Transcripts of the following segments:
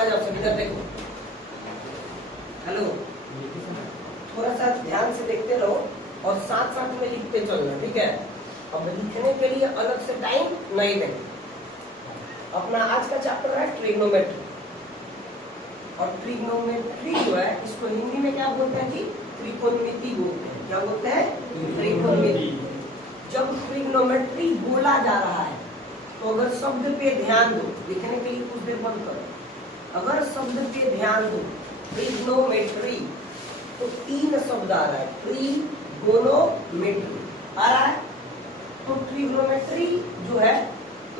आ जाओ सब इधर देखो। हेलो, थोड़ा सा ध्यान से देखते रहो और साथ साथ में लिखते चलना, ठीक है। अब लिखने के लिए अलग से टाइम नहीं देंगे। अपना आज का चैप्टर है ट्रिग्नोमेट्री, और ट्रिग्नोमेट्री जो है इसको हिंदी में क्या बोलते हैं जी? त्रिकोणमिति बोलते हैं। क्या बोलते हैं? त्रिकोणमिति। जब ट्रिग्नोमेट्री बोला जा रहा है तो अगर शब्द पे ध्यान दो, लिखने के लिए कुछ देर बंद करो। अगर शब्द पे ध्यान दो, ट्रिग्नोमेट्री, तो 3 शब्द आ रहा है। ट्रिगोनोमेट्री आ रहा है। तो ट्रिग्नोमेट्री जो है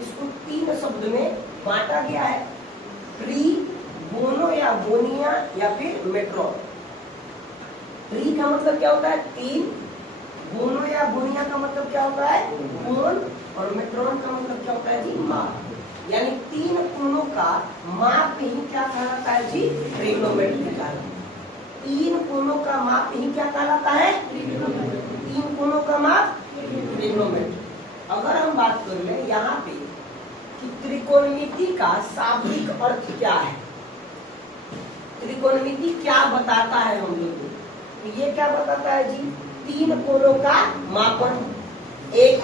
इसको 3 शब्द में बांटा गया है। ट्री, गोनो या गोनिया या फिर मेट्रोन। ट्री का मतलब क्या होता है? 3। गोनो या गोनिया का मतलब क्या होता है? कोण। और मेट्रोन का मतलब क्या होता है जी? माप। यानी 3 कोणों का माप ही क्या कहलाता है जी? ट्रिग्नोमेट्री कहलाता है। 3 कोणों का माप ही क्या कहलाता है? 3 कोणों का माप ट्रिग्नोमेट्री। अगर हम बात कर ले यहाँ पे कि त्रिकोणमिति का शाब्दिक अर्थ क्या है, त्रिकोणमिति क्या बताता है हम लोग को, तो ये क्या बताता है जी? 3 कोणों का मापन। एक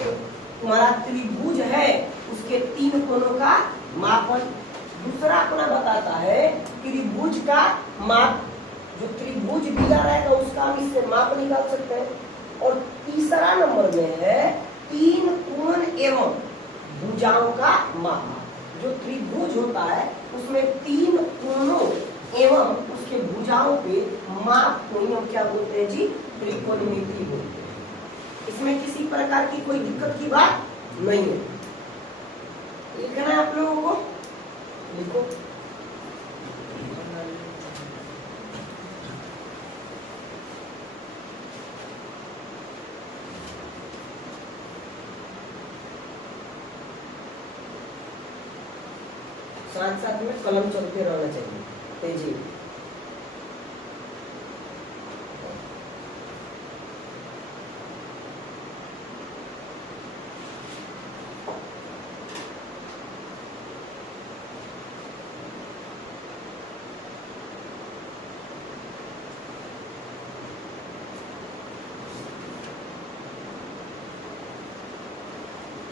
तुम्हारा त्रिभुज है, उसके 3 कोणों का मापन। दूसरा अपना बताता है त्रिभुज का माप, जो त्रिभुज दिया रहेगा उसका हम इससे माप निकाल सकते हैं। और तीसरा नंबर में है 3 कोण एवं भुजाओं का माप। जो त्रिभुज होता है उसमें 3 कोणों एवं उसके भुजाओं पे माप को हम क्या बोलते हैं जी? त्रिकोणमिति बोलते हैं। इसमें किसी प्रकार की कोई दिक्कत की बात नहीं है। लिखना है आप लोगों को, लिखो। साथ साथ में कलम चलते रहना चाहिए तेजी।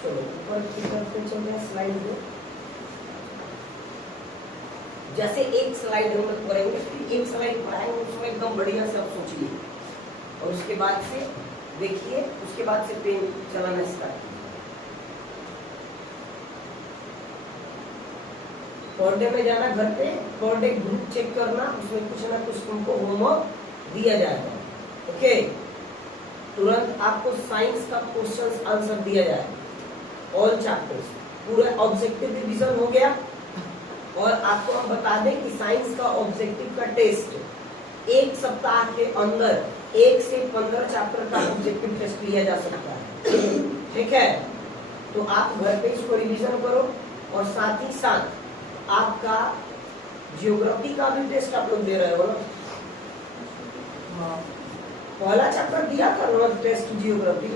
चलो ऊपर की तरफ पे चल रहे स्लाइड में। जैसे एक स्लाइड हम लोग करेंगे, फिर एक स्लाइड पढ़ाएंगे, उसमें एकदम बढ़िया से आप सोचिए और उसके बाद से देखिए, उसके बाद से पेन चलाना स्टार्ट कीजिए। पर डे में जाना घर पे, पर डे ग्रुप चेक करना, उसमें कुछ ना कुछ तुमको होमवर्क दिया जाएगा। ओके, तुरंत आपको साइंस का क्वेश्चन आंसर दिया जाएगा। ऑल चैप्टर्स पूरा ऑब्जेक्टिव रिवीजन हो गया। और आपको हम बता दें कि साइंस का ऑब्जेक्टिव का टेस्ट 1 सप्ताह के अंदर 1 से 15 चैप्टर का ऑब्जेक्टिव टेस्ट लिया जा सकता है। ठीक है, तो आप घर पे इसको रिवीजन करो और साथ ही साथ आपका जियोग्राफी का भी टेस्ट आप लोग दे रहे हो ना? पहला चैप्टर दिया था ना टेस्ट जियोग्राफी,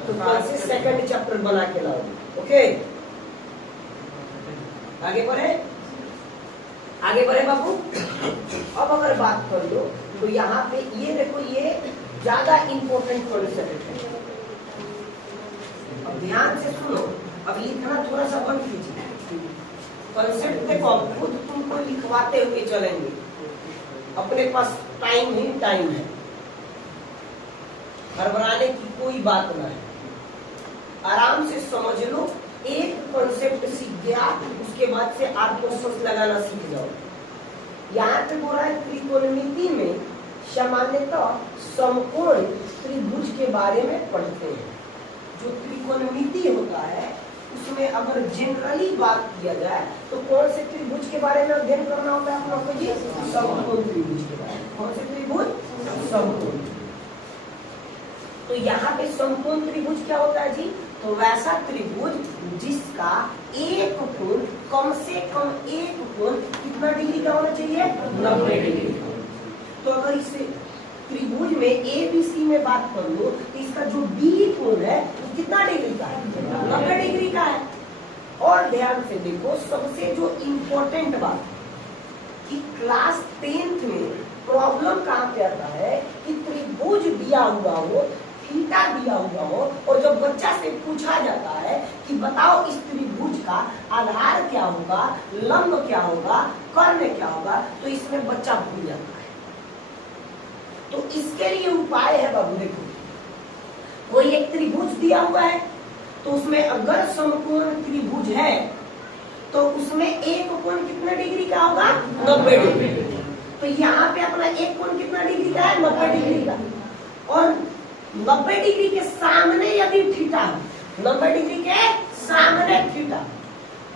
तो कल से सेकंड चैप्टर बना के लाओ। ओके, आगे बढ़े, आगे बढ़े बाबू। अब अगर बात कर लो तो यहाँ पे ये देखो, ये ज्यादा इंपॉर्टेंट कॉन्सेप्ट है। अब ध्यान से सुनो, अब लिखना थोड़ा सा बंद कीजिए। कॉन्सेप्ट देखो, अब खुद तुमको लिखवाते हुए चलेंगे, अपने पास टाइम ही टाइम है, घबराने की कोई बात ना है। आराम से समझ लो, एक कॉन्सेप्ट सीख गया उसके बाद से आप क्वेश्चन लगाना सीख जाओ। यहाँ पे बोला है त्रिकोणमिति में सामान्यतः समकोण त्रिभुज के बारे में पढ़ते हैं। जो त्रिकोणमिति होता है उसमें अगर जनरली बात किया जाए तो कौन से त्रिभुज के बारे में अध्ययन करना होता है आप लोग को जी? समकोण त्रिभुज के बारे में। कौन से त्रिभुज? समकोण। तो यहाँ पे समकोण त्रिभुज क्या होता है जी? तो वैसा त्रिभुज जिसका एक कोण, कम से कम एक कोण कितना डिग्री का होना चाहिए? 90 डिग्री। तो अगर इस त्रिभुज में ABC में बात कर लो तो इसका जो B कोण है वो कितना डिग्री का है? 90 डिग्री का है। और ध्यान से देखो, सबसे जो इम्पोर्टेंट बात, कि क्लास 10th में प्रॉब्लम कहाँ पे आता है कि त्रिभुज दिया हुआ हो, थीटा दिया हुआ हो, और जब बच्चा से पूछा जाता है कि बताओ इस त्रिभुज का आधार क्या होगा, लंब क्या होगा, कर्ण क्या होगा, तो इसमें बच्चा भूल जाता है। तो इसके लिए उपाय है बाबू, देखो कोई एक त्रिभुज दिया हुआ है, तो उसमें अगर समकोण त्रिभुज है तो उसमें एक कोण कितना डिग्री का होगा, 90 डिग्री। तो यहाँ पे अपना एक कोण कितना डिग्री का है, 90 डिग्री का। और 90 डिग्री के सामने यदि थीटा हो, 90 डिग्री के सामने थीटा,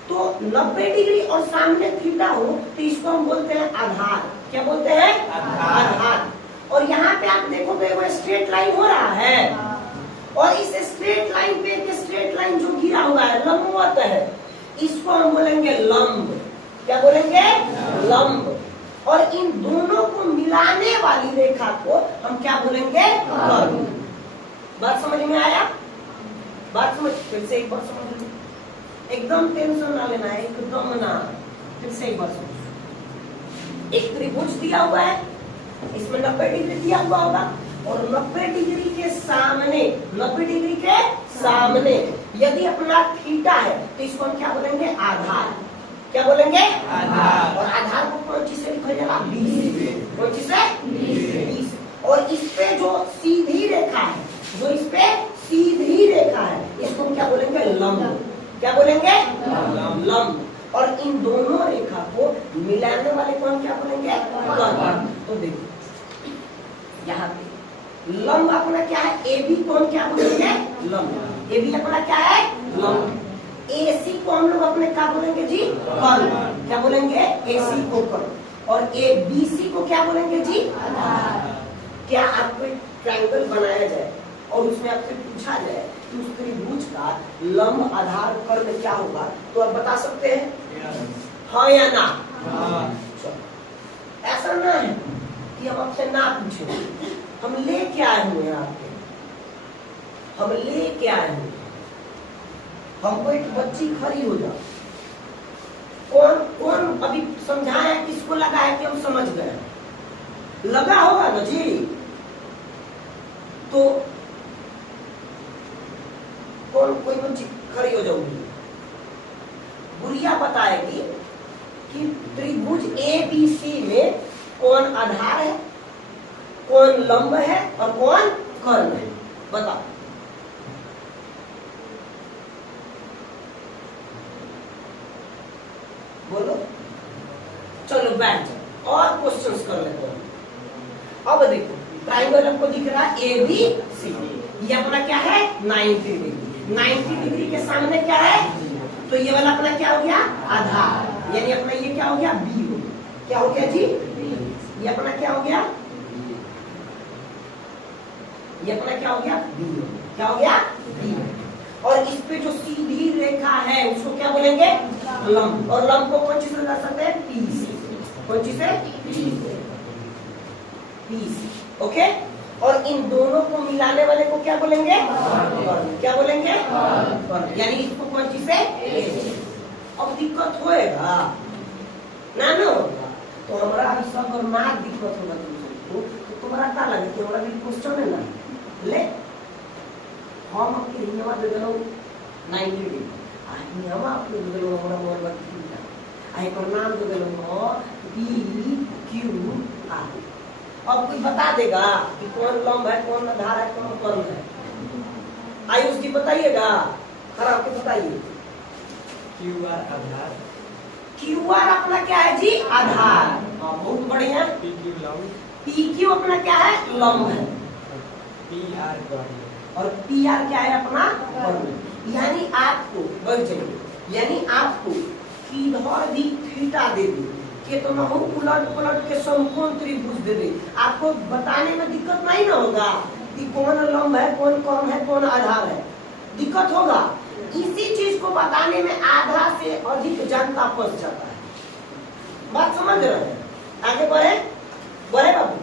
तो 90 डिग्री और सामने थीटा हो तो इसको हम बोलते हैं आधार। क्या बोलते हैं, आधार। और यहाँ पे आप देखो तो वो स्ट्रेट लाइन हो रहा है, और इस स्ट्रेट लाइन पे एक स्ट्रेट लाइन जो गिरा हुआ है, लंबवत है, इसको हम बोलेंगे लंब। क्या बोलेंगे, लंब। और इन दोनों को मिलाने वाली रेखा को हम क्या बोलेंगे, कर्ण। बात समझ में आया, बात समझ, फिर से एक बार समझ लो, एकदम टेंशन ना लेना है, एकदम ना, फिर से एक बार समझ। एक त्रिभुज दिया हुआ है, इसमें 90 डिग्री दिया हुआ होगा, और 90 डिग्री के सामने, 90 डिग्री के सामने यदि अपना थीटा है तो इसको हम क्या बोलेंगे, आधार। क्या बोलेंगे, आधार। और आधार को कौन चीज से लिखा जाएगा, 20। कौन चीज से, 20। और इस पे जो सीधी रेखा है, जो इस पे सीधी रेखा है, इसको हम क्या बोलेंगे, लंब। क्या बोलेंगे, लंब। और इन दोनों रेखा को मिलाने वाले को हम क्या बोलेंगे, कर्ण। तो देखो यहाँ पे लंब अपना क्या है, AB को हम क्या बोलेंगे, लंब। AB अपना क्या है, लंब। AC को हम लोग अपने क्या बोलेंगे जी, कर्ण। क्या बोलेंगे, AC को कर्ण। और ABC को क्या बोलेंगे जी, आधार। क्या आपको एक ट्रायंगल बनाया जाए और उसमें आपसे पूछा जाए कि उस त्रिभुज का लंब, आधार, कर्ण क्या होगा, तो आप बता सकते हैं, हाँ या ना? ऐसा ना है कि हम आपसे ना पूछे, हम ले क्या आए हुए हैं आपके, हम ले क्या आए हुए, हमको एक बच्ची खड़ी हो जाओ, कौन कौन अभी समझाया, किसको लगा है कि हम समझ गए, लगा होगा ना जी। तो कौन, कोई बच्ची खड़ी हो जाऊंगी, गुड़िया बताएगी कि त्रिभुज ABC में कौन आधार है, कौन लंब है और कौन कर्ण है, बताओ। बोलो, चलो बैठ जाओ और क्वेश्चंस कर लेते हैं। अब देखो ट्राइंगल आपको दिख रहा है ABC, ये अपना क्या है, 90 डिग्री। 90 डिग्री के सामने क्या है, तो ये वाला अपना क्या हो गया, आधार। यानी अपना ये क्या हो गया, B हो गया। क्या हो गया जी, ये अपना क्या हो गया, ये अपना क्या हो गया, B। क्या हो गया, B। और इस पे जो सीधी रेखा है उसको क्या बोलेंगे, लंब। और लंब को कौन चीज से कर सकते हैं, PC। कौन चीज से, PC। ओके। और इन दोनों को मिलाने वाले को क्या बोलेंगे, क्या बोलेंगे, यानी इसको कौन चीज से, अब दिक्कत होएगा ना, ना होगा तो हमारा सब और ना दिक्कत होगा तुमको, तो तुम्हारा क्या लगे कि हमारा भी क्वेश्चन है ना, ले हम आपके नियमा दे देलो 90 डिग्री, आ नियमा आपके दे देलो हमरा मोर बात आई पर नाम दे देलो PQR। अब कोई बता देगा कि कौन लंब है, कौन आधार है, कौन कर्ण है, आयुष जी बताइएगा, खड़ा होकर बताइए। QR आधार, QR अपना क्या है जी, आधार। बहुत बढ़िया। PQ लंब, PQ अपना क्या है, लंब है। PR कर्ण, और PR क्या है अपना, कर्ण। यानी आपको बढ़ जाइए, यानी आपको किधर भी थीटा दे दे के तो ना हो, उलट पलट के समकोण त्रिभुज दे दे, आपको बताने में दिक्कत नहीं ना होगा कि कौन लंब है, कौन कर्ण है, कौन आधार है, दिक्कत होगा। इसी चीज को बताने में आधा से अधिक जनता फंस जाता है। बात समझ रहे हैं, आगे बढ़े, बढ़े बाबू।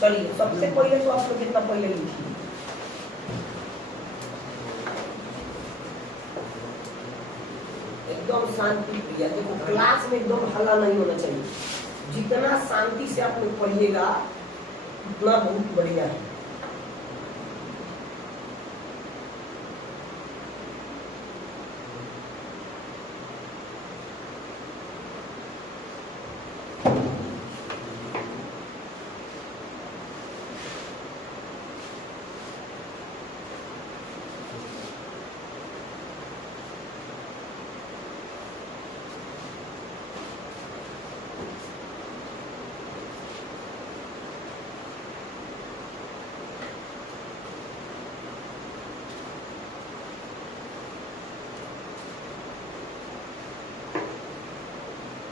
चलिए सबसे पहले तो आप लोग कितना पहले लिखिए, एकदम शांति प्रिय। देखो क्लास में एकदम हल्ला नहीं होना चाहिए, जितना शांति से आप लोग पढ़िएगा उतना बहुत बढ़िया है।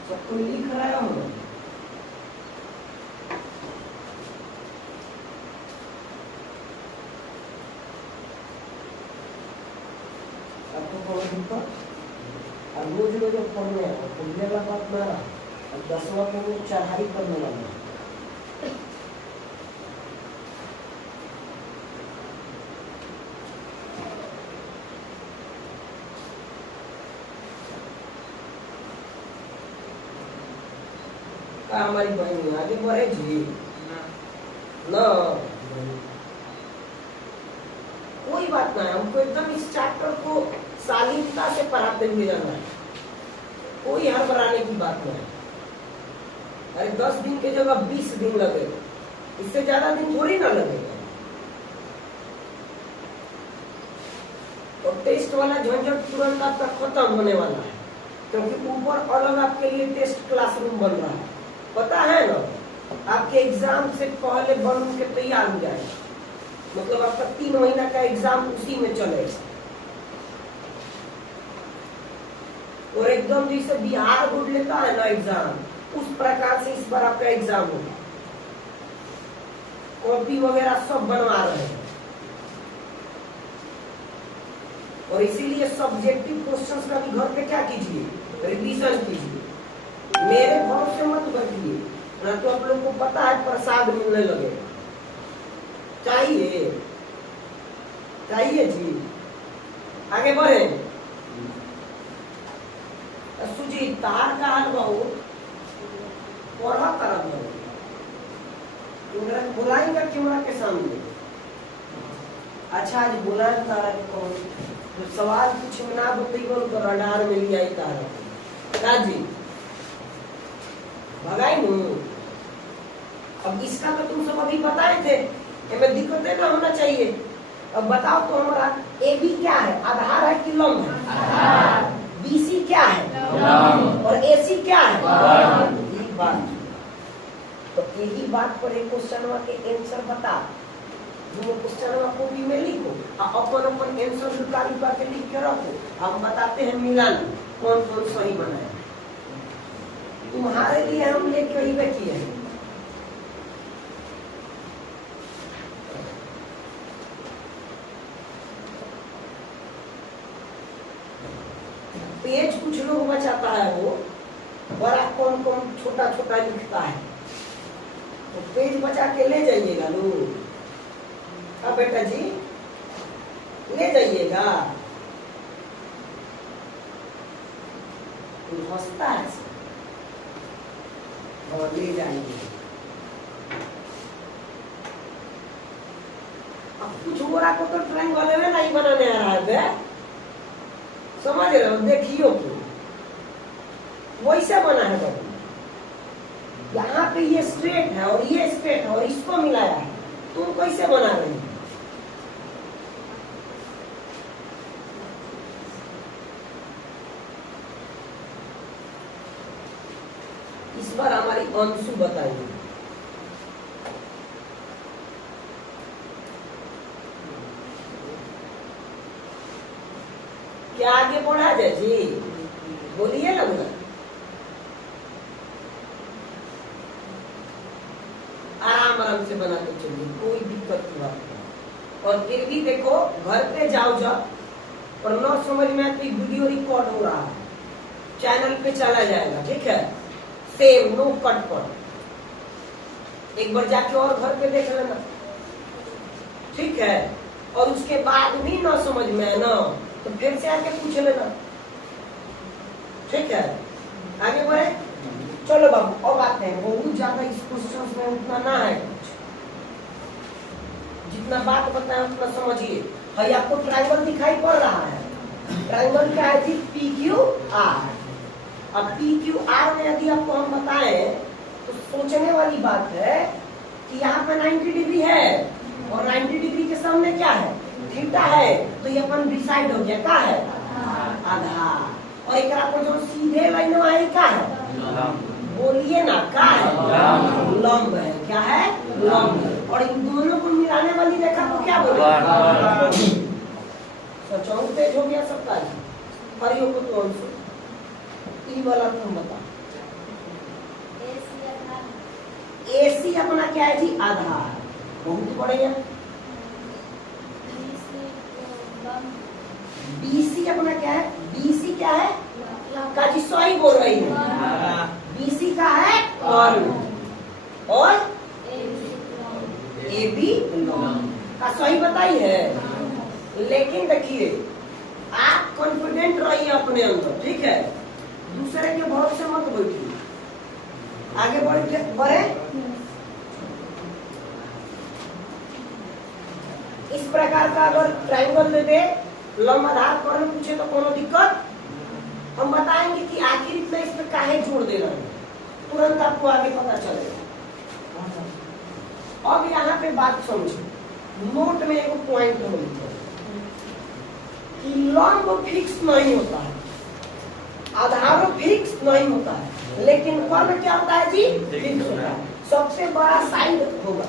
सबको लिख रहा हूँ। आपको कौन दिक्कत? और रोज रोज पढ़ने पढ़ने वाला बात ना रहा, और 10वां को चढ़ाई करने वाला। हमारी बहन आगे बढ़े जी ना, कोई बात ना है। हमको एकदम इस चैप्टर को शालीनता से पढ़ाते हुए जाना है, कोई हड़बड़ाने की बात नहीं। अरे 10 दिन के जगह 20 दिन लगेगा, इससे ज्यादा दिन थोड़ी ना लगेगा। और टेस्ट वाला झंझट तुरंत आपका खत्म होने वाला है, क्योंकि ऊपर अलग आपके लिए टेस्ट क्लासरूम बन रहा है, पता है ना। आपके एग्जाम से पहले बन के तैयार हो जाएगा, मतलब आपका 3 महीना का एग्जाम उसी में चलेगा। और एकदम जैसे बिहार बोर्ड लेता है ना एग्जाम, उस प्रकार से इस बार आपका एग्जाम होगा। कॉपी वगैरह सब बनवा रहे हैं, और इसीलिए सब्जेक्टिव क्वेश्चंस का भी घर पे क्या कीजिए, रिवीजन कीजिए। मेरे भरोसे मत बैठिए, ना तो आप लोग को पता है प्रसाद मिलने लगेगा। चाहिए चाहिए जी, आगे बढ़े। सुजी तार का हाल बहुत पढ़ा तरह बुलाएंगे कैमरा के सामने। अच्छा आज बुलाए तारा के कौन, जो सवाल कुछ ना बताइए तो रडार में लिया तारा जी भगाई नू। अब इसका तो तुम सब अभी बताए थे, हमें दिक्कत ना होना चाहिए। अब बताओ तो हमारा AB क्या है, आधार है कि लंब है? BC क्या है और AC क्या है? एक बात, तो यही बात पर एक क्वेश्चन के आंसर बता, जो क्वेश्चन कॉपी में लिखो, अपन अपन आंसर लुका के लिख के रखो। हम बताते हैं मिलान कौन कौन सही बनाए, तुम्हारे लिए हम लेके ही बैठिए हैं। पेज कुछ लोग बचाता है, वो बड़ा कौन कौन छोटा छोटा लिखता है, तो पेज बचा के ले जाइएगा लोग। हाँ बेटा जी ले जाइएगा, हंसता है और ले जाएंगे। अब कुछ गोरा को तो ट्रायंगल में नहीं बनाने आ रहा है, समझ रहे हो? देखियो तो वैसे बना है बाबू, यहाँ पे ये स्ट्रेट है और ये स्ट्रेट है और इसको मिलाया है, तुम कैसे बना रहे हो? इस बार हमारी अंशु बताइए। क्या आगे बढ़ा जाए जी, बोलिए ना मुझे। आराम आराम से बनाते चलिए, कोई दिक्कत की बात नहीं। और फिर भी देखो घर पे जाओ जब और न समझ में आती, वीडियो रिकॉर्ड हो रहा है, चैनल पे चला जाएगा, ठीक है? सेम नो कट पर एक बार जाके और घर पे देख लेना, ठीक है? और उसके बाद भी ना समझ में है ना, तो फिर से आके पूछ लेना। ठीक है, आगे बढ़े। चलो बाबू अब आते हैं, बहुत ज्यादा इस क्वेश्चन में उतना ना है, जितना बात बताया उतना समझिए। भाई आपको ट्रायंगल दिखाई पड़ रहा है, ट्रायंगल क्या है जी? PQR। अब PQR में यदि आपको हम बताएं तो सोचने वाली बात है कि यहाँ पे 90 डिग्री है और 90 डिग्री के सामने क्या है? थीटा है, तो ये अपन डिसाइड हो गया क्या है? आधार। और एक आपको जो सीधे लाइन में है क्या है? बोलिए ना, क्या है? लंब है। क्या है? लंब। और इन दोनों को मिलाने वाली रेखा को क्या बोलेंगे? सचौक पेज हो गया सबका जी। हरियो को तो अंश ई वाला तुम बता। AC अपना क्या है जी? आधार। बहुत बढ़िया। BC अपना क्या है? BC क्या है? का जी सही बोल रही है। BC का है कर्ण और AB का सही बताई है। लेकिन देखिए आप कॉन्फिडेंट रहिए अपने अंदर, ठीक है? दूसरे के भरोसे मत बैठिए, आगे बढ़े। इस प्रकार का अगर ट्रायंगल दे दे, लंब आधार कर्ण पूछे तो कोनो दिक्कत, हम बताएंगे कि आखिर इतना इसमें काहे जोड़ दे रहे हैं, तुरंत आपको आगे पता चलेगा। अब यहाँ पे बात समझो, नोट में एक पॉइंट हो कि लंब फिक्स नहीं होता है, आधार फिक्स नहीं होता है, लेकिन कर्ण क्या होता है जी? फिक्स होता है। सबसे बड़ा साइड होगा,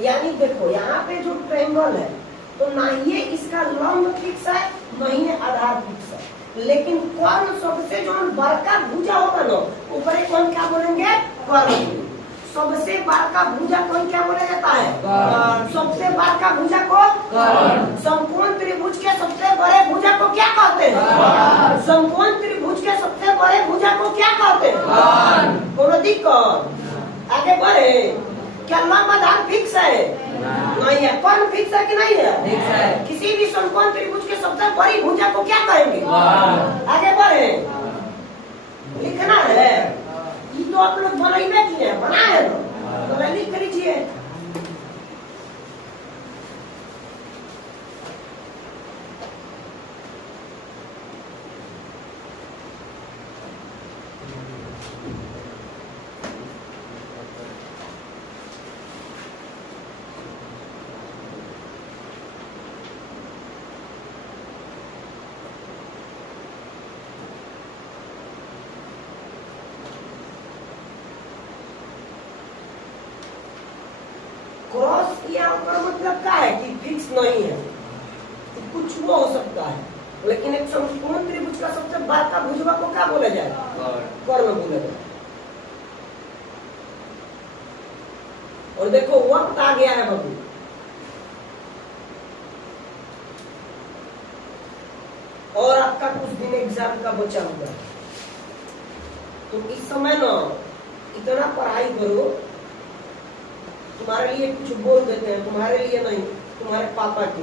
यानी देखो यहाँ पे जो ट्रायंगल है तो ना ये इसका लंब फिक्स है, नहीं है आधार फिक्स है, लेकिन कर्ण सबसे जो बड़का भुजा होगा ना, ऊपर कौन क्या बोलेंगे? कर्ण। सबसे बड़का भुजा कौन क्या बोला जाता है? कर्ण। सबसे बड़का भुजा को कर्ण। समकोण त्रिभुज के सबसे बड़े भुजा को क्या कहते हैं? कर्ण। समकोण त्रिभुज के सबसे बड़े भुजा को क्या कहते हैं? कर्ण। कोनो दिक्कत? आगे बढ़े। क्या लंब आधार फिक्स है? नहीं है। कर्ण फिक्स है कि नहीं है? फिक्स है। किसी भी समकोण त्रिभुज के सबसे बड़ी भुजा को क्या कहेंगे? आगे बढ़े, लिखना है। ये तो आप लोग बनाइए किए, बनाए तो लिख लीजिए। क्रॉस किया का मतलब क्या है कि फिक्स नहीं है, तो कुछ वो हो सकता है, लेकिन एक समकोण त्रिभुज का सबसे बड़का भुजवा को क्या बोला जाए? कर्ण बोला जाए। और देखो वक्त आ गया है बाबू, और आपका कुछ दिन एग्जाम का बचा हुआ है, तो इस समय ना इतना पढ़ाई करो, तुम्हारे लिए कुछ बोल देते हैं, तुम्हारे लिए नहीं, तुम्हारे पापा के।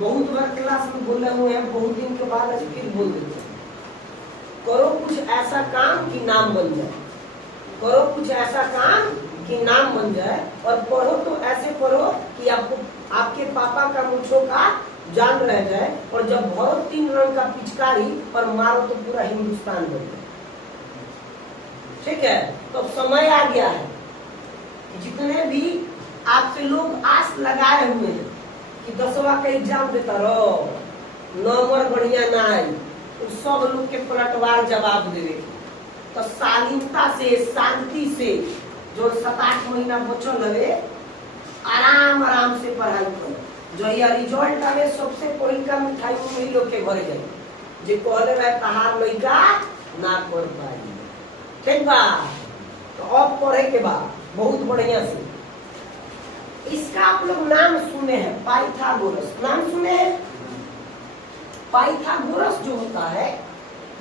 बहुत बार क्लास में बोले हुए हैं, बहुत दिन के बाद आज फिर बोल देते हैं। करो कुछ ऐसा काम कि नाम बन जाए, करो कुछ ऐसा काम कि नाम बन जाए, और पढ़ो तो ऐसे पढ़ो कि आपको आपके पापा का मुझो का जान रह जाए, और जब भरो 3 रंग का पिचकारी और मारो तो पूरा हिंदुस्तान बन जाए। ठीक है, तो समय आ गया है कि जितने भी आपसे लोग आस लगाए हुए हैं कि 10वां का एग्जाम देता रहो, नंबर बढ़िया ना आए, तो सब लोग के पलटवार जवाब देवे, तो शालीनता से, शांति से, जो 7-8 महीना बचल है, आराम आराम से पढ़ाई करो। जो यह रिजल्ट आवे सबसे पहले का मिठाई वही लोग के घरे जाए, जो कहले रहे तहार लइका ना कर पाई। ठीक बा, तो अब पढ़े के बाद बहुत बढ़िया से, इसका आप लोग नाम सुने हैं, पाइथागोरस नाम सुने हैं। पाइथागोरस जो होता है,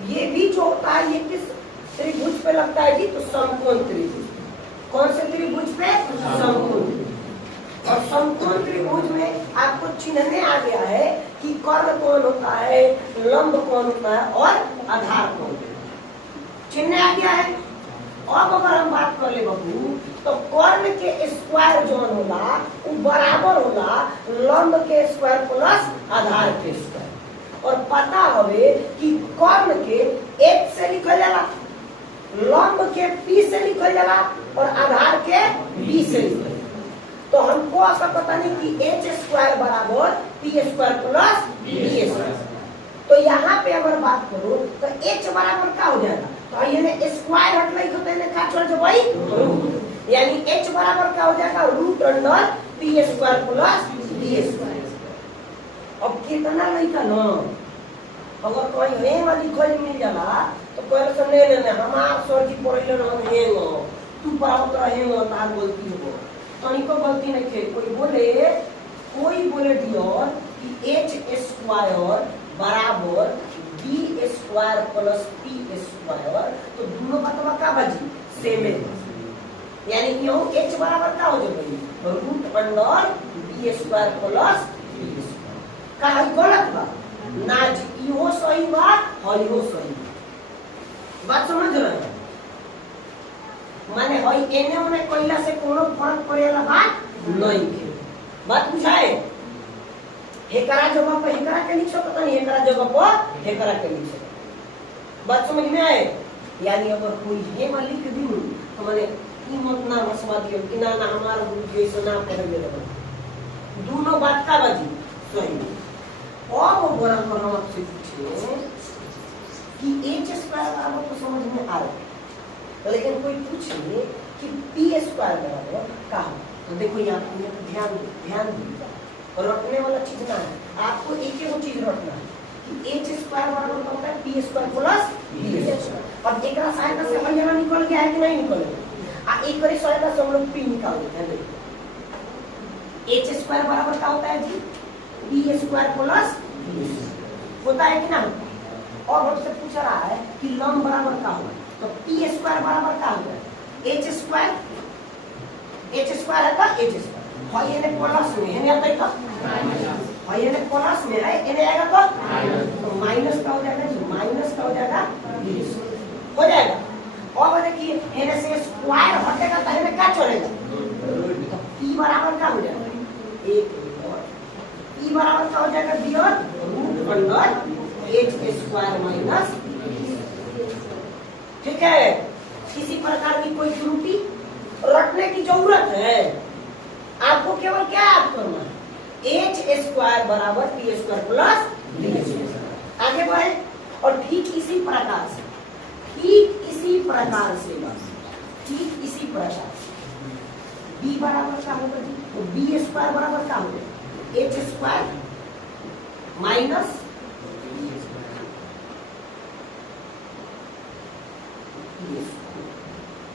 ये भी जो होता है, ये किस त्रिभुज पे लगता है जी? तो समकोण त्रिभुज। कौन से त्रिभुज पे? समकोण। और समकोण त्रिभुज में आपको चिन्हने आ गया है कि कर्ण कौन होता है, लंब कौन होता है और आधार कौन होता है। चिन्ह आ गया है। अब अगर हम बात कर ले बबू तो कर्ण के स्क्वायर जोन होला वो बराबर होला लंब के स्क्वायर प्लस आधार के स्क्वायर। और पता हवे कि कर्ण के h से लिखल जाला, लंब के p से लिखल जाला और आधार के b से लिखल जाला। तो हमको ऐसा पता नहीं कि एच स्क्वायर बराबर P square plus B square. तो यहाँ पे अगर बात करो तो एच बराबर क्या हो जाएगा, तो ये स्क्वायर हट रही तो तेने क्या छोड़ जो भाई रूट, यानी एच बराबर क्या हो जाएगा root under P square plus B square. अब कितना लड़का ना अगर कोई हे वाली खोज मिल जाला तो कोई समझे लेने हमार सर जी पढ़ले हम हेंगो तू पढ़ाओ तो हेंगो तार गलती हो तनिको गलती नहीं थे। कोई बोले डियर कि एच स्क्वायर बराबर B square plus P square, तो दोनों बतवा का बाजी सेम है, यानी कि हम एच बराबर का हो जाएगा root under B square plus B square. का है गलत बा ना जी, इहो सही बा और इहो सही बात समझ रहे हैं। माने हई एने ओने कोइला से कोनो फर्क पड़ेला बात नहीं के बात बुझाए। हेकरा जगह पे हेकरा के लिख सकत नहीं, हेकरा जगह पर हेकरा के लिख सकत। बात समझ में आए। यानी अगर कोई हे में लिख दी तो माने ई मत ना मसवा दियो कि ना हमार बुद्धि ऐसा ना पढ़े ले दोनों बात का बाजी सही। और वो बराबर हम आपसे पूछे कि एच स्क्वायर बराबर तो समझ में आ रहा है, लेकिन कोई पूछे कि पी स्क्वायर बराबर क्या है, तो देखो यहाँ पे ध्यान दीजिए और रटने वाला चीज ना है, आपको एक ही चीज रटना है कि एच स्क्वायर बराबर क्या होता है P square plus B square. अब एक सहायता से हम यहाँ निकल गया है कि नहीं निकल गया, एक बार सहायता से हम लोग पी निकाल देते हैं। एच स्क्वायर बराबर क्या होता है जी बी स्क्वायर प्लस होता है कि ना। और हमसे पूछ रहा है कि लंब बराबर क्या होगा, तो पी स्क्वायर बराबर क्या होगा एच स्क्वायर है का एच स्क्वायर भाई ये प्लस में है आता है का भाई ये प्लस में है ये आएगा तो माइनस का हो जाएगा जी, माइनस का हो जाएगा हो जाएगा। और देखिए एन से स्क्वायर हटेगा तो एन क्या चलेगा, तो पी बराबर क्या हो जाएगा एक पी बराबर क्या हो जाएगा dear root under H square minus. ठीक है, किसी प्रकार की कोई त्रुटि रटने की जरूरत है, आपको केवल क्या याद करना है एच स्क्वायर बराबर P square plus D square. आगे बढ़े और ठीक इसी प्रकार से बी बराबर क्या होगा जी, तो बी स्क्वायर बराबर क्या होगा एच स्क्वायर माइनस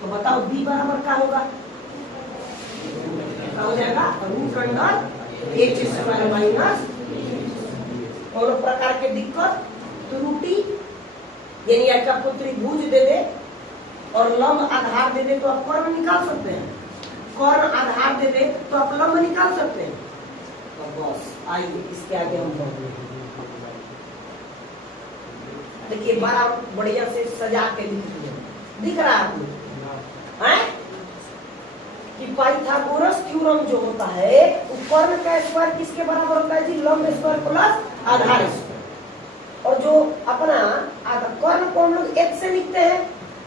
तो बताओ b बराबर क्या होगा, क्या हो जाएगा root under H square minus. और प्रकार के दिक्कत त्रुटि यानी आपको त्रिभुज दे दे और लंब आधार दे दे तो आप कर्ण निकाल सकते हैं, कर्ण आधार दे दे तो आप लंब निकाल सकते हैं। तो बस आइए इसके आगे हम बढ़ते हैं। देखिए बड़ा बढ़िया से सजा के दिख रहा है आपको हैं कि पाइथागोरस थ्योरम जो होता है वो कर्ण का स्क्वायर किसके बराबर होता है जी लंब स्क्वायर प्लस आधार स्क्वायर। और जो अपना कर्ण को हम लोग h से लिखते हैं,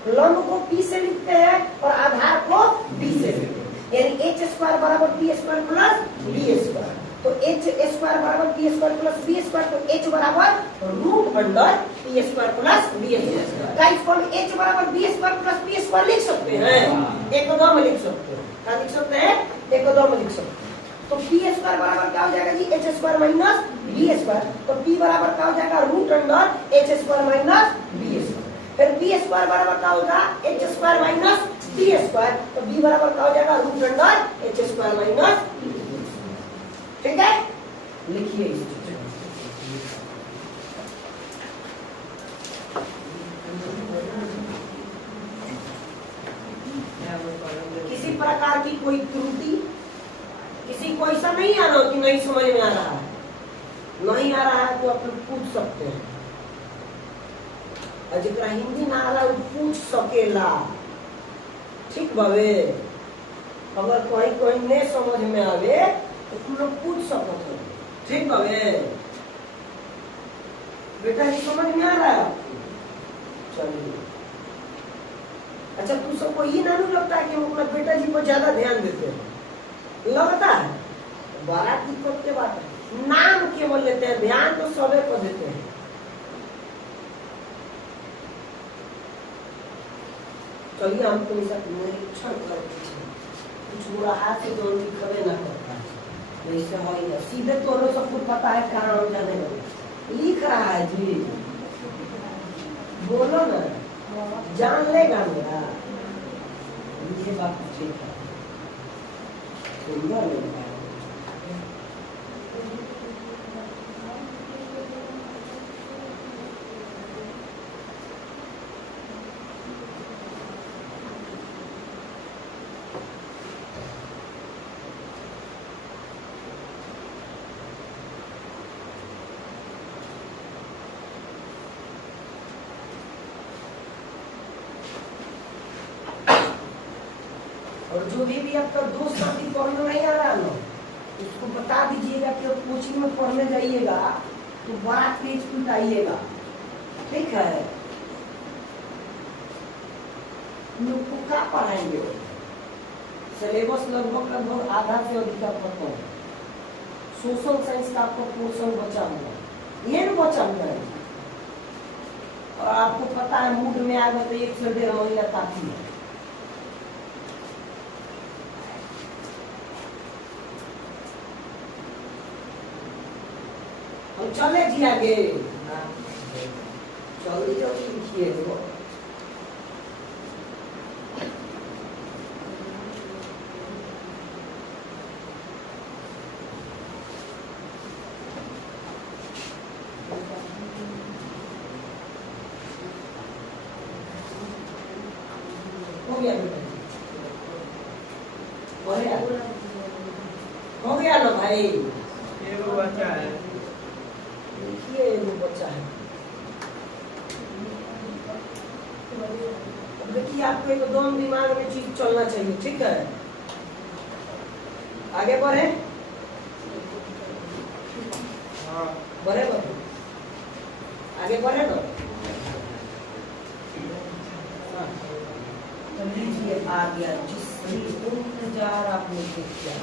लंब को p से लिखते हैं और आधार को b से लिखते हैं, यानी h स्क्वायर बराबर p square plus b square. तो h स्क्वायर बराबर p square plus b square, तो h बराबर root under p square plus b square. Guys form h बराबर b square plus b square लिख सकते हैं, एकदम लिख सकते हैं। क्या लिख सकते हैं, एकदम लिख सकते हैं। तो p स्क्वायर बराबर क्या हो जाएगा जी h square minus b square, तो p बराबर क्या हो जाएगा root under h square minus b square. फिर b स्क्वायर बराबर क्या होगा h square minus b square, तो b बराबर क्या हो जाएगा root under h square minus. ठीक है, लिखिए इस किसी प्रकार की कोई त्रुटि, किसी को ऐसा नहीं आ रहा कि नहीं समझ में आ रहा है, नहीं आ रहा है तो आप लोग पूछ सकते हैं और जरा हिंदी ना आला उ पूछ सकेला। ठीक बावे, अगर कोई कोई ने समझ में आवे तो तुम लोग पूछ सकते हो। ठीक बावे बेटा, ये समझ में आ रहा है? चलिए, अच्छा तू सबको ये ना लगता है कि हम अपना बेटा जी को ज्यादा ध्यान देते हैं? लगता है, बड़ा दिक्कत की बात है। नाम केवल लेते हैं, ध्यान तो सबे को देते हैं। चलिए हम तो निरीक्षण करते हैं, कुछ बुरा हाथ से जो उनकी खबरें ना करता है वैसे हो, सीधे तो सबको पता है कहाँ हम जाने लगे। लिख रहा है जी, बोलो ना, जान लेगा मेरा। ये बात ठीक है, सुंदर लगता है। और जो भी आपका दोस्त साथी पढ़ने नहीं आ रहा ना, उसको बता दीजिएगा कि कोचिंग में पढ़ने जाइएगा तो बड़ा तेज पिटाइएगा। ठीक है, लोग को क्या पढ़ाएंगे? सिलेबस लगभग आधा से अधिक खत्म। सोशल साइंस का आपको पोर्शन बचा हुआ, ये न बचा हुआ है। और आपको पता है मूड में आ गए तो 1 से 1.5 महीना काफी है। हम चले जी आगे, जल्दी जल्दी लिखिए। हो गया बेटा, हो गया ना भाई? ये वो बच्चा है, देखिए वो बच्चा है। देखिए आपको एकदम दिमाग में चीज चलना चाहिए। ठीक है, आगे बढ़े। हाँ बढ़े बाबू, आगे बढ़े ना। तो लीजिए आ गया जिस इंतजार आपने किया।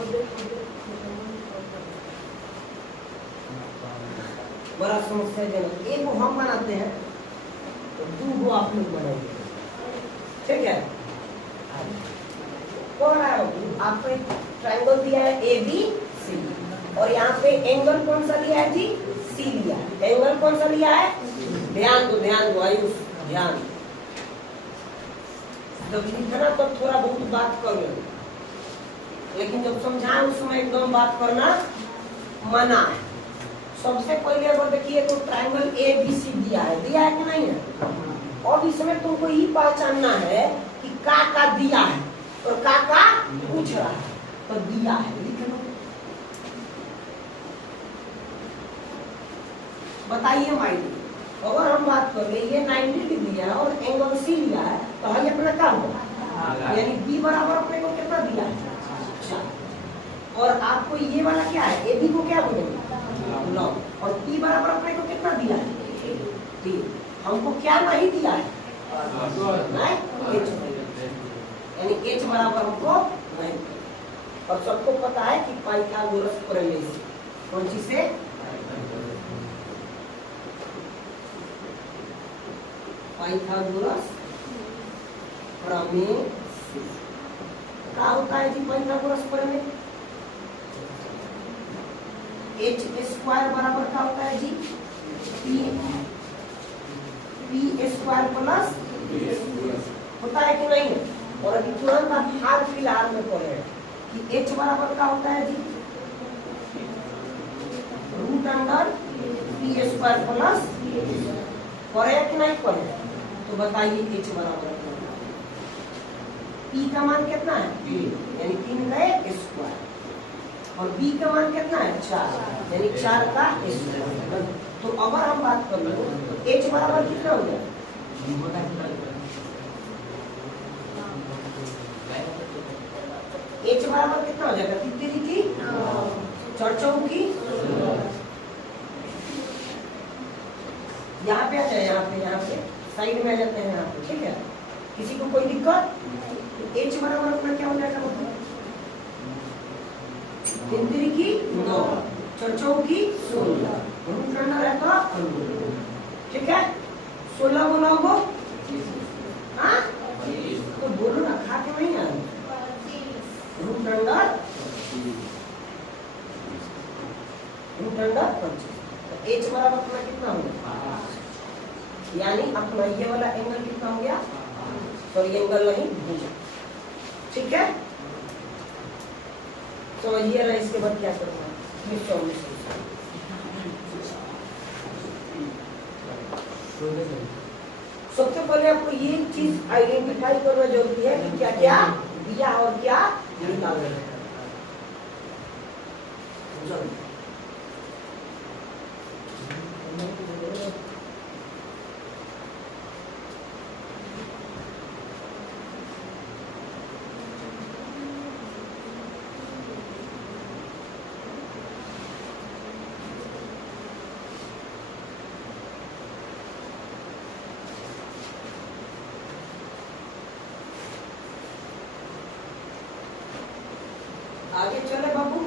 बड़ा समस्याजनक, एक हम बनाते हैं तो 2 आप लोग बनाइए। ठीक है, कौन है आपको? एक ट्रायंगल दिया है ABC और यहाँ पे एंगल कौन सा लिया है जी? C लिया है। एंगल कौन सा लिया है? ध्यान दो आयुष, ध्यान। जब लिखना तो थोड़ा बहुत बात कर लो, लेकिन जब समझाए उस समय एकदम बात करना मना है। सबसे पहले अगर देखिए तो ट्रायंगल ABC दिया है कि नहीं है? और इसमें तुमको ये पहचानना है कि का दिया है और का पूछ रहा है। तो दिया है, लिख लो। बताइए भाई, अगर हम बात कर ले ये 90 डिग्री है और एंगल C लिया है तो हमें अपना क्या होगा? यानी B बराबर अपने को कितना दिया है? अच्छा, और आपको ये वाला क्या है? AB को क्या बोलेंगे? लॉग। और P बराबर अपने को कितना दिया है? 3। हमको क्या नहीं दिया है? H, यानी H बराबर हमको नहीं। और सबको पता है कि पाइथागोरस प्रमेय से, कौन चीज से? पाइथागोरस प्रमेय। क्या होता है जी पाइथागोरस प्रमेय? H² बराबर क्या होता है जी? P² प्लस होता है कि नहीं? और अभी तुरंत आप हाल फिलहाल में पढ़े कि H बराबर क्या होता है जी? √P² plus. पढ़े कि नहीं पढ़े? तो बताइए H बराबर P का मान कितना है? यानी 3 का स्क्वायर। और B का मान कितना है? 4, यानी 4 का स्क्वायर। तो अगर हम बात कर लो तो H बराबर कितना हो गया? एच बराबर कितना हो जाएगा? तितली की चौचौ की, यहाँ पे आ जाए, यहाँ पे साइड में आ जाते हैं यहाँ पे, ठीक है। किसी को कोई दिक्कत? एच बराबर अपना क्या हो जाएगा? तितली की 9, चौचौ की 16, रूट रंडा रहता, ठीक है। 16 बोलोगो, हाँ तो बोलो ना, खा के वही आ रूट अंडर 25। तो एच बराबर अपना कितना हो गया? यानी अपना ये वाला एंगल कितना हो गया? सॉरी एंगल नहीं, भुजा, ठीक है। समझिए ना, इसके बाद क्या करना है, सॉल्यूशन। सबसे पहले आपको ये चीज आइडेंटिफाई करना जरूरी है कि क्या क्या दिया और क्या निकालना है। आगे चले बाबू।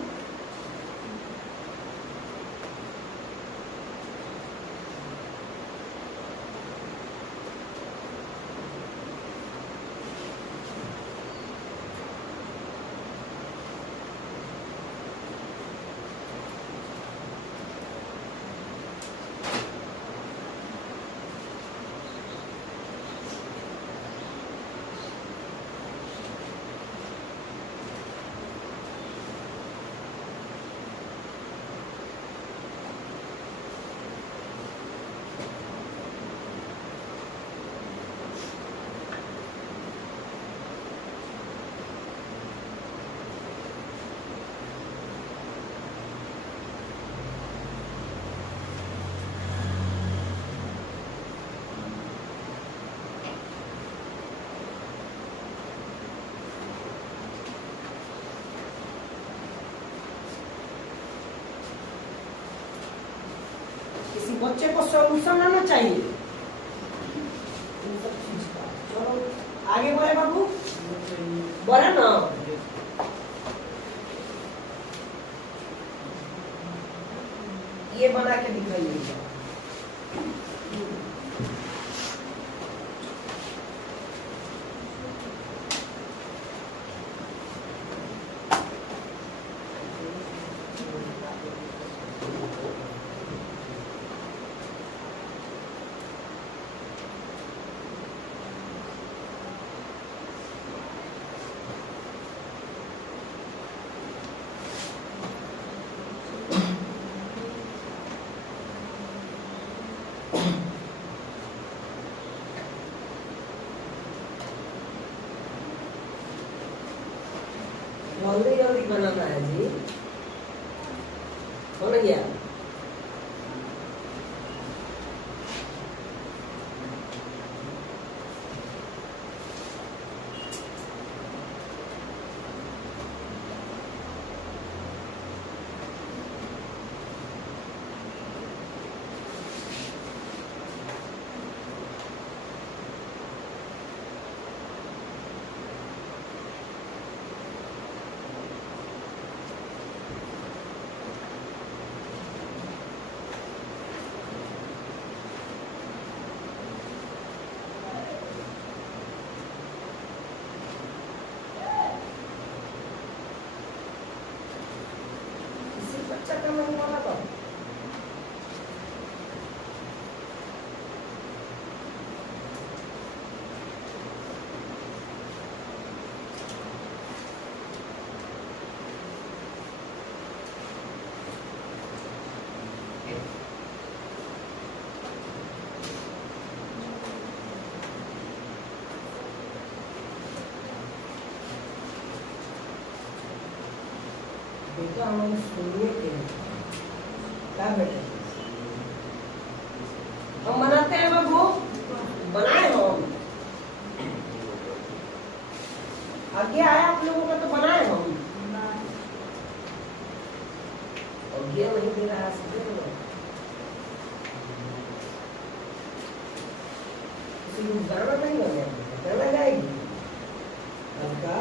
बच्चे को सॉल्यूशन आना चाहिए इन सब चीज का। चलो आगे बढ़े बाबू, बढ़े ना। ये बना के दिखाइए। जल्दी जल्दी बनाना है जी, हो गया। बच्चा का मन वाला बात। बेटा हमारे सुनिए के क्या बेटा हम बनाते हैं बाबू, बनाए आगे आया आप लोगों का तो बनाए हम और ये नहीं दे रहा है गाना नहीं बने गाना गाएगी आपका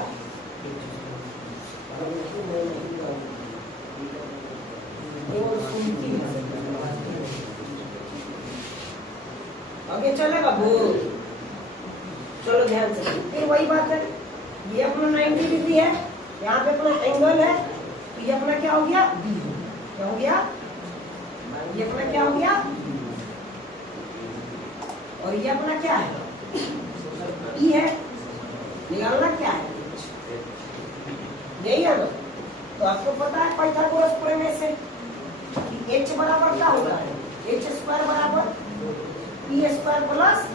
आगे चले बाबू चलो ध्यान से फिर वही बात है ये अपना 90 डिग्री है यहाँ पे अपना एंगल है तो ये अपना क्या हो गया बी क्या हो गया ये अपना क्या हो गया और ये अपना क्या है ई है निकालना क्या है यही है ना तो आपको पता है पाइथागोरस प्रमेय से कि h बराबर क्या होता है h स्क्वायर बराबर पी स्क्वायर प्लस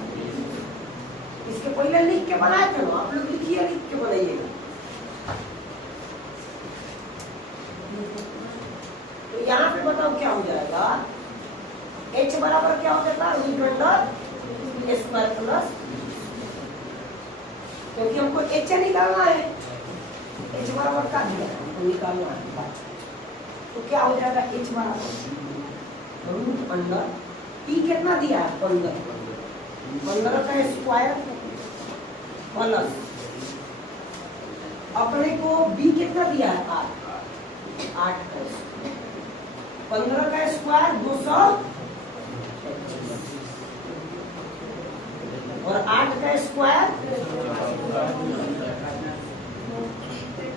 इसके पहले लिख के बनाए थे ना आप लोग लिखिए लिख के बनाइएगा तो यहाँ पे बताओ क्या हो जाएगा h बराबर क्या हो जाता है रूट अंडर स्क्वायर प्लस क्योंकि हमको h निकालना है h बराबर का दिया हमको निकालना है तो क्या हो जाएगा h बराबर रूट अंडर p कितना दिया है 15 का स्क्वायर प्लस अपने को b कितना दिया है 8 का 15 का स्क्वायर 200 और 8 का स्क्वायर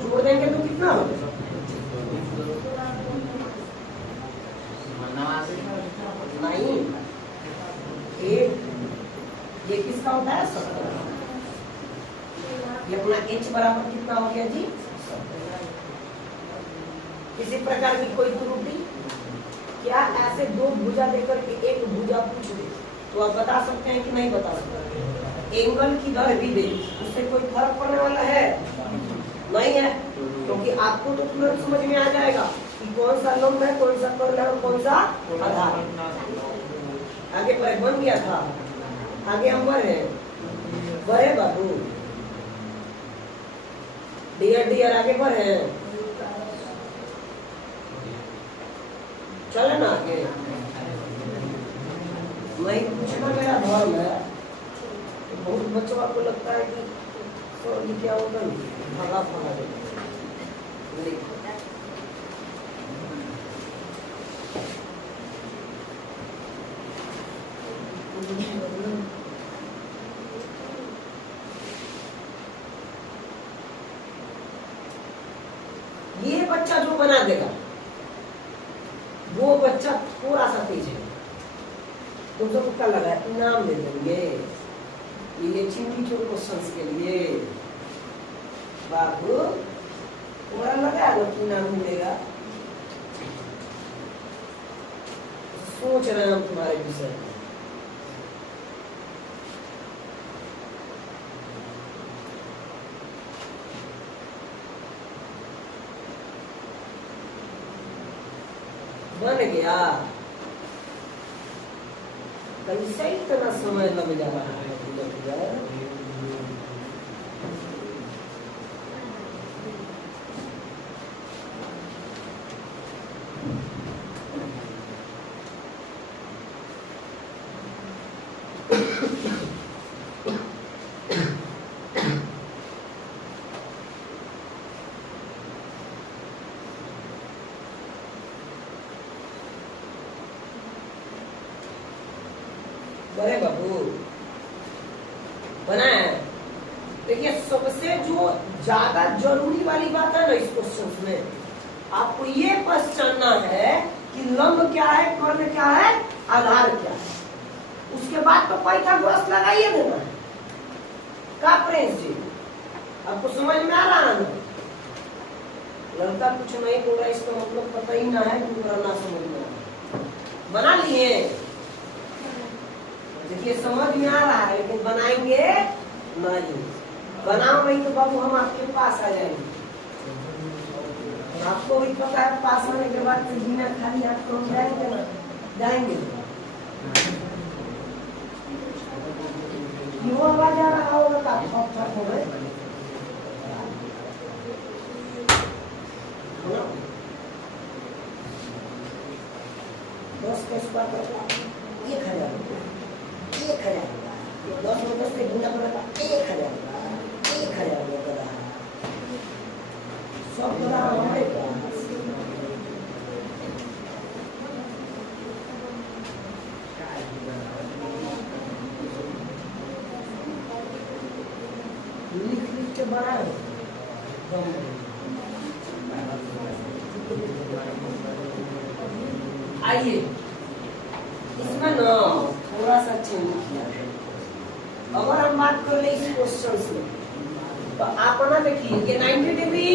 जोड़ देंगे तो कितना होगा नहीं ये किसका होता है 70 ये अपना h बराबर कितना हो गया जी किसी प्रकार की कोई त्रुटि क्या ऐसे दो भुजा देकर के एक भुजा पूछ दे तो आप बता सकते हैं कि नहीं बता सकते एंगल की दर भी दे उससे कोई फर्क पड़ने वाला है नहीं है क्योंकि आपको तो तुरंत समझ में आ जाएगा कि कौन सा लंब है कौन सा कर्ल है और कौन सा आधार आगे पर बन गया था आगे हम बढ़े बढ़े बाबू डियर आगे बढ़े चले ना आगे नहीं पूछना मेरा धर्म है तो बहुत बच्चों को लगता है कि तो ये क्या होगा भगा फगा ये बच्चा जो बना देगा वो बच्चा थोड़ा सा तेज है तुम सबको क्या लगा इनाम दे देंगे ये चिंटी चोर क्वेश्चन के लिए बाबू तुम्हारा लगा है ना इनाम मिलेगा सोच रहे हैं हम तुम्हारे विषय में बन गया कैसे इतना समय लग जा रहा है बड़े बाबू बना है देखिए सबसे जो ज्यादा जरूरी वाली बात है ना इस क्वेश्चन में आपको ये पहचानना है कि लंब क्या है कर्ण क्या है आधार क्या है उसके बाद तो पाइथागोरस लगाइए देना है का प्रिंस जी आपको समझ में आ रहा है ना लड़का कुछ नहीं बोल रहा इसका मतलब पता ही ना है दूसरा ना समझ में आ रहा बना लिए देखिए समझ में आ रहा है लेकिन बनाएंगे नहीं बनाओ नहीं तो बाबू हम आपके पास आ जाएंगे आपको भी पता है पास आने के बाद तो जीना खाली आपको हम जाएंगे ना जाएंगे वो आवाज आ रहा होगा हो गए का स्क्वायर करेगा 1000 होगा, 1000 होगा। 10 में 10 से गुना करेगा 1000 होगा, 1000 होगा। सब बड़ा हमारे पास लिख के बना आइए इसमें ना थोड़ा सा चेंज किया। अगर हम बात कर ले इस क्वेश्चन से तो आप ना देखिए ये 90 डिग्री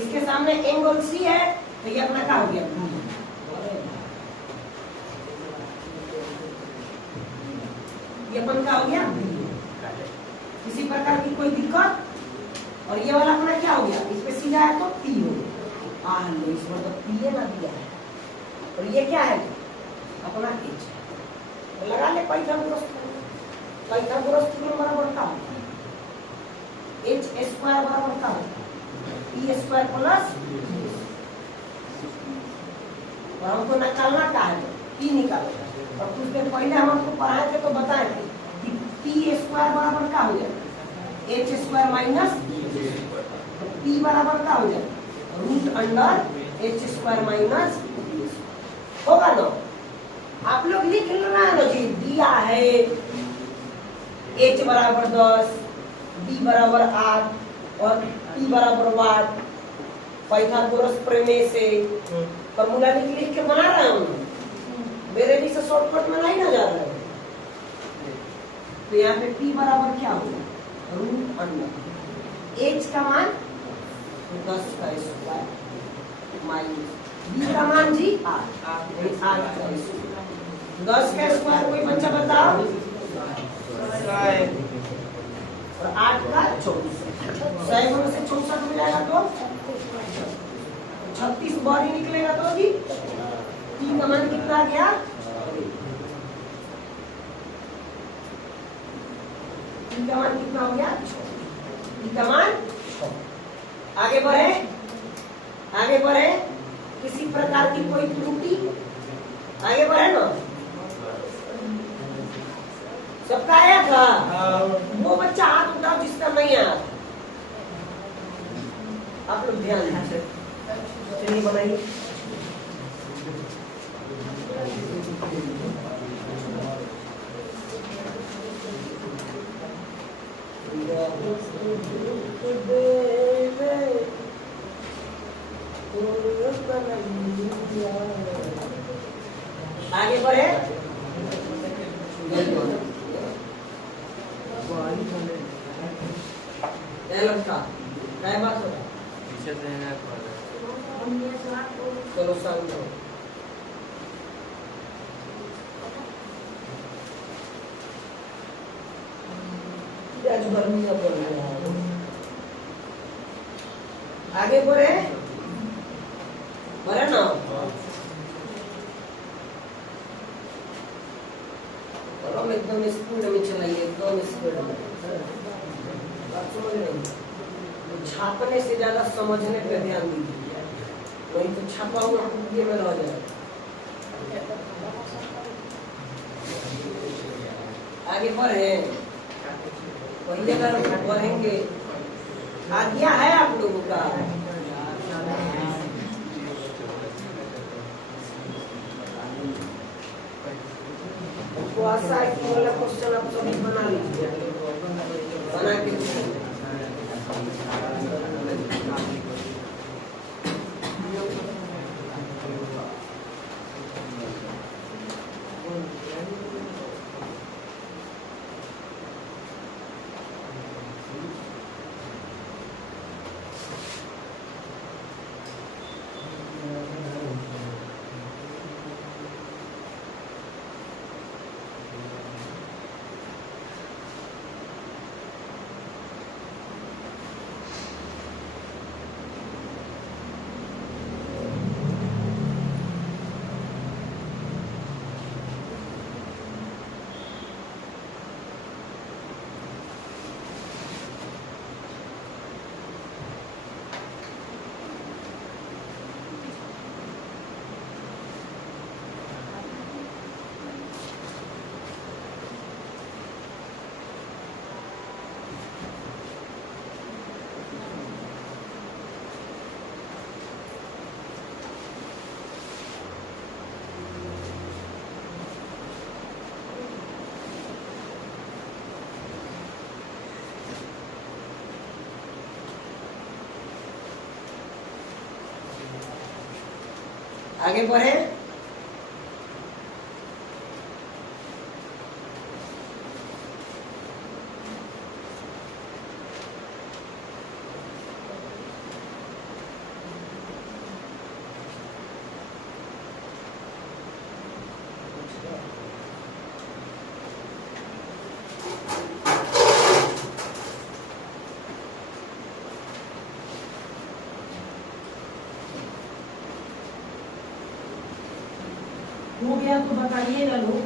इसके सामने एंगल सी है तो ये अपना क्या हो गया ये अपन क्या हो गया किसी प्रकार की कोई दिक्कत और ये वाला अपना क्या हो गया इस पे सीधा है तो पी हो गया इसमें तो पी है ना दिया है और ये क्या है अपना एच तो लगा ले पाइथागोरस थ्योरम बराबर का एच स्क्वायर बराबर का पी स्क्वायर प्लस और हमको निकालना क्या है पी निकालना और कुछ देर पहले हम आपको पढ़ाए थे तो बताए थे कि पी स्क्वायर बराबर का हो जाए एच स्क्वायर माइनस पी बराबर का हो जाए root under H square minus होगा ना। आप लोग लिख लेना है ना जी दिया है एच बराबर 10 बी बराबर 8 और पी बराबर 8 पाइथागोरस प्रमेय से फॉर्मूला लिख के बना रहा हूँ मेरे भी से शॉर्टकट में नहीं ना जा रहा है। तो यहाँ पे पी बराबर क्या होगा रूट अंडर एच का मान 10 का स्क्वायर माइनस बी का मान जी 8 का 10 का स्क्वायर कोई बच्चा बताओ और 8 का 24 से 64 मिल जाएगा तो 36 बार ही निकलेगा तो जी तीन का मान कितना आ गया तीन का मान कितना हो गया 6 तीन का मान 6। आगे बढ़े किसी प्रकार की कोई त्रुटि आगे बढ़े ना सबका आया था वो बच्चा हाथ उठाओ जिसका नहीं आया आप लोग ध्यान दीजिए चलिए बनाइए आगे बढ़े लगता क्या बात होगा चलो शांत हो आज गर्मी का पड़ रहा है आगे बढ़े ना और हम एकदम स्पीड में चलाइए एकदम स्पीड में बात समझ रहे हैं छापने से ज्यादा समझने पे ध्यान दीजिए नहीं तो छापा हुआ कुपिए में रह जाए। आगे बढ़े पहले बार बढ़ेंगे आज्ञा है आप लोगों का आशा है कि वाला क्वेश्चन आप सभी बना लीजिए बना के आगे बढ़े। हो गया तो बताइएगा लोग।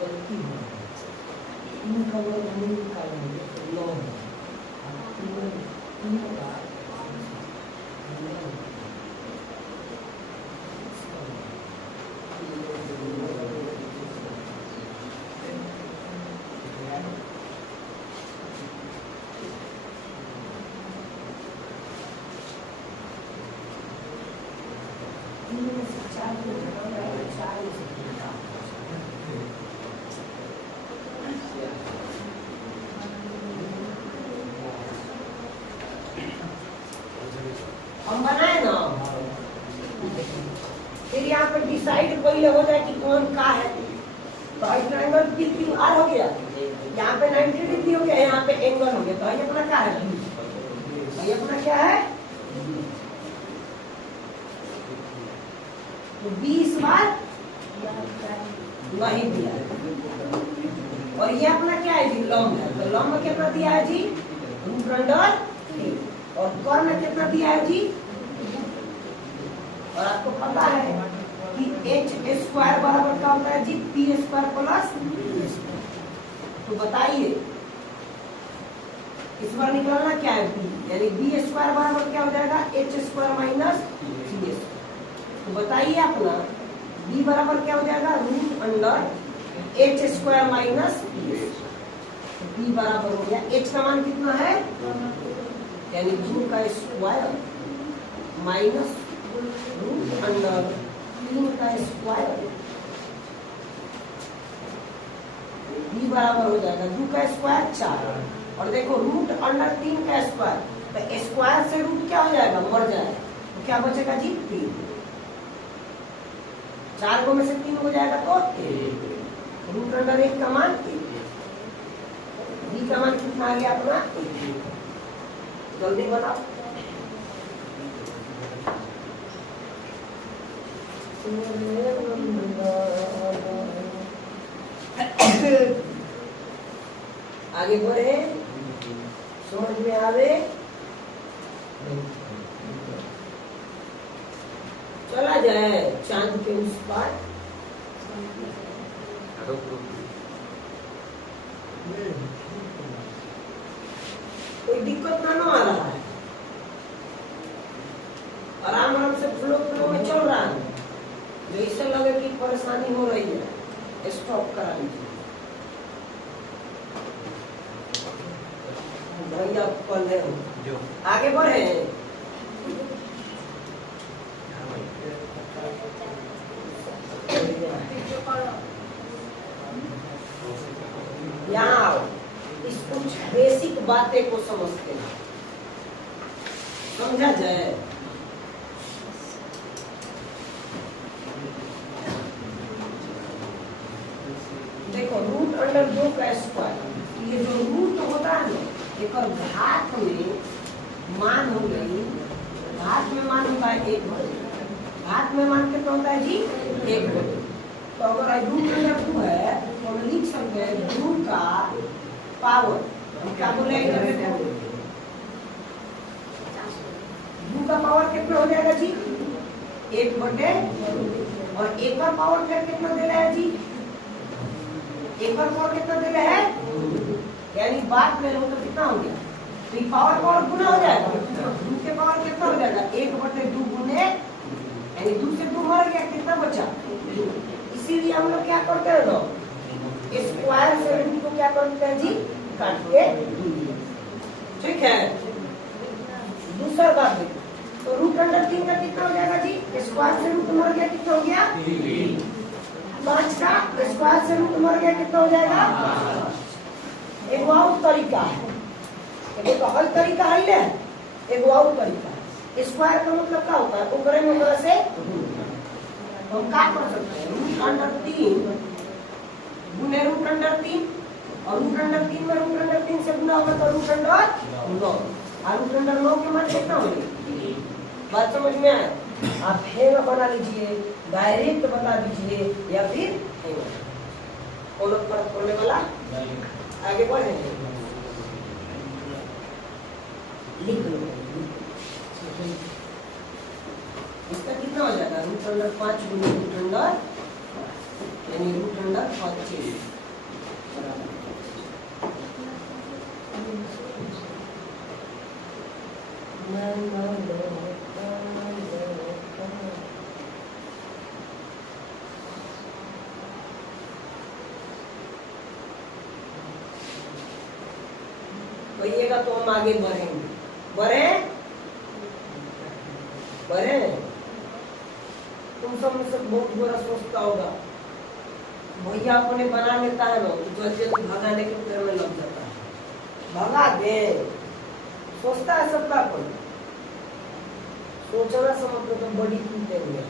गलती है इनका वर्ग हम निकालेंगे तो 9 हम बनाए ना, फिर यहाँ पे डिसाइड पहले हो जाए कि कौन का है। तो ट्रायंगल पी आर हो गया, यहाँ पे 90 डिग्री हो गया, यहाँ पे एंगल हो गया। तो ये अपना क्या है, ये अपना क्या है, तो 20 बार वही दिया है। और ये अपना क्या है जी, लंब है। तो लंब में कितना दिया है जी, √3। और कर्ण में कितना दिया है जी, और आपको पता है कि h² बराबर क्या होता है जी, p² प्लस। तो बताइए इस बार निकालना क्या है, b यानी b² बराबर क्या हो जाएगा, h² माइनस c²। तो बताइए अपना b बराबर क्या हो जाएगा, √h² माइनस b बराबर हो गया, h का मान कितना है, यानी 2 का स्क्वायर माइनस √3 का स्क्वायर, b बराबर हो जाएगा 2 का स्क्वायर 4। और देखो √3 का स्क्वायर, तो स्क्वायर से रूट क्या हो जाएगा, मर जाएगा। तो क्या बचेगा जी, 3। 4 को में से 3 हो जाएगा तो √1 का मान 1। b का मान कितना आ गया अपना, 1। जल्दी बनाओ। आगे बढ़े, समझ में आवे, चला जाए चांद के उस पार। कोई दिक्कत ना आ रहा है, आराम आराम से फ्लो में चल रहा है। जैसे लगे कि परेशानी हो रही है, स्टॉप करा लीजिए। भैया पल है जो आगे बढ़े। यहाँ इस कुछ बेसिक बातें को समझते हैं, समझा जाए। देखो √2 का स्क्वायर, ये जो रूट होता है ना, एक घात में मान हो गई, घात में मान होता है 1 घात में मान कितना होता है जी, 1। तो अगर √2 है तो हम लिख सकते हैं 2 का पावर, हम क्या बोले, 2 का पावर कितना हो जाएगा जी, 1/2। और 1 का पावर फिर कितना दे रहा है जी, 1 का पावर कितना दे रहा है, यानी बात में तो कितना हो गया, तो पावर गुना हो जाएगा। 2 के पावर कितना हो जाएगा, 1/2 गुने, यानी 2 से 2 मर गया, कितना बचा, 2। इसीलिए हम लोग क्या करते हैं ना, स्क्वायर से रूट को क्या करते हैं जी, काट के। ठीक है, दूसरा बात देखो, तो तो रूट अंडर 3 का कितना हो जाएगा जी? स्क्वायर से रूट मर गया, कितना हो गया? 5 का स्क्वायर से रूट मर गया, कितना हो जाएगा? एक और तरीका है, एक तो हल तरीका है ना, एक और तरीका। स्क्वायर का मतलब क्या होता है? ऊपर में ऊपर से हम क्या कर सकते हैं? रूट अंडर 3 गुने रूट अंडर 3, और रूट अंडर 3 में रूट अंडर 3 से गुना होगा तो रूट अंडर 9, और रूट अंडर 9 के मान कितना होगी? बात समझ में आए? आप हेगा बना लीजिए, डायरेक्ट बता दीजिए, या फिर कोनो फर्क पड़ने वाला आगे बढ़े लिख लो। इसका कितना हो जाएगा? रूट अंडर 5 गुने रूट अंडर, यानी रूट अंडर 25। कहिएगा तो हम आगे बढ़ेंगे। बढ़े बढ़े तुम सब में से बहुत बुरा सोचता होगा, भैया अपने बना लेता है ना तो जल्दी भगाने के फेर में लग जाता है, भगा दे, सोचता है सबका कोई। सोचना समझ तो बड़ी टूटे हुए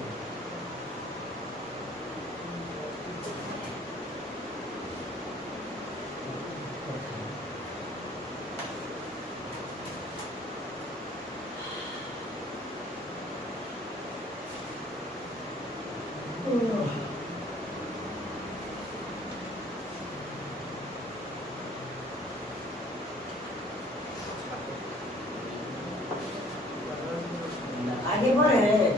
आगे बढ़े।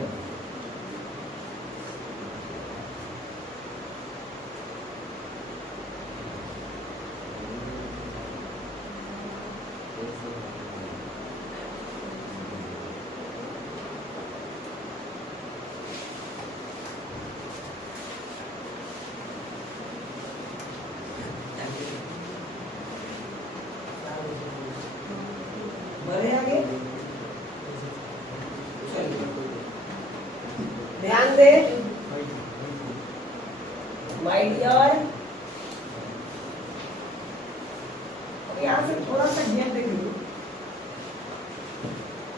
बढ़े आगे, ध्यान दे माय डियर। यहाँ से थोड़ा सा ध्यान देंगे,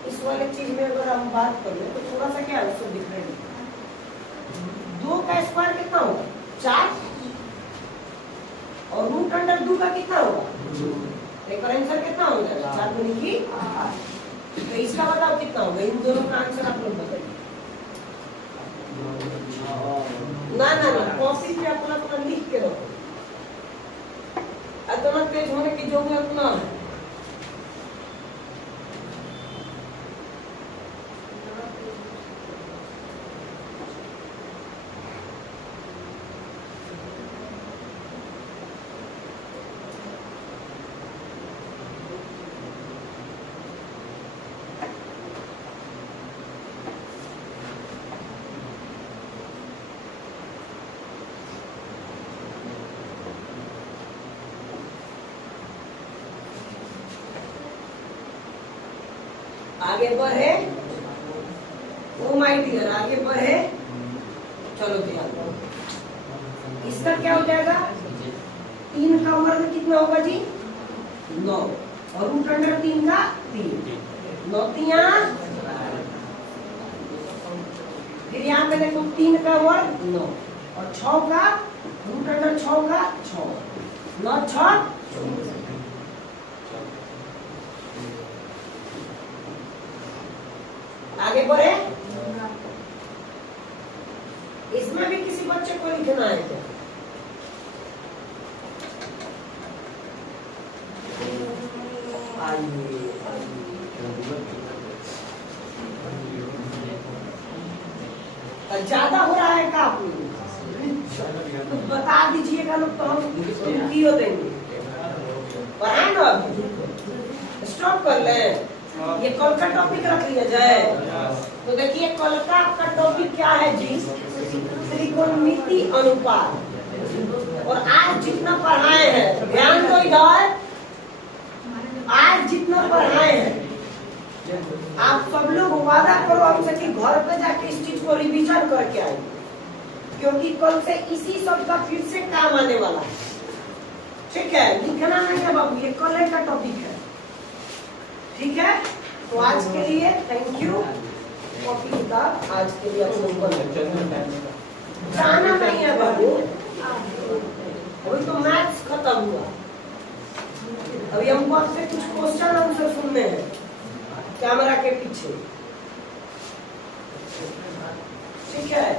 इस वाले चीज में अगर हम बात करें तो थोड़ा सा क्या है उससे डिफरेंट। 2 का स्क्वायर कितना होगा? 4, और रूट अंडर 2 का कितना होगा? एक आंसर कितना हो जाएगा? 4 गुने की 8। तो इसका बताओ कितना होगा? इन दोनों का आंसर आप लोग बताइए। ना ना ना, कॉपी पे अपना अपना लिख के रखो, इतना तेज होने की जरूरत ना है। आगे बढ़े, ओ माय डियर, आगे बढ़े। चलो ध्यान दो, इसका क्या हो जाएगा? 3 का वर्ग कितना होगा जी? 9, और रूट अंडर 3 का 3, 9 तिया, फिर यहाँ पे देखो 3 का वर्ग 9, और 6 का रूट अंडर 6 का 6, 9 6 14। आगे बढ़े, इसमें भी किसी बच्चे को लिखना है क्या? ज्यादा हो रहा है का? तो बता दीजिएगा लोग, तो हम क्यों देंगे? पढ़ाए ना, स्टॉप कर लें। ये कल का टॉपिक रख लिया जाए। तो देखिए कल का आपका टॉपिक क्या है जी? त्रिकोणमिति अनुपात। और आज जितना पढ़ाए हैं, ध्यान दो इधर, आज जितना पढ़ाए हैं आप सब लोग वादा करो हमसे कि घर पे जाके इस चीज को रिवीजन करके आएंगे, क्योंकि कल से इसी सब का फिर से काम आने वाला है। ठीक है, लिखना नहीं है बाबू, ये कल का टॉपिक है। ठीक है, तो आज के लिए थैंक यू। कॉपी किताब आज के लिए आप लोग जाना नहीं है बाबू, अभी तो मैथ्स खत्म हुआ, अभी हमको आपसे कुछ क्वेश्चन आंसर सुनने हैं कैमरा के पीछे। ठीक है।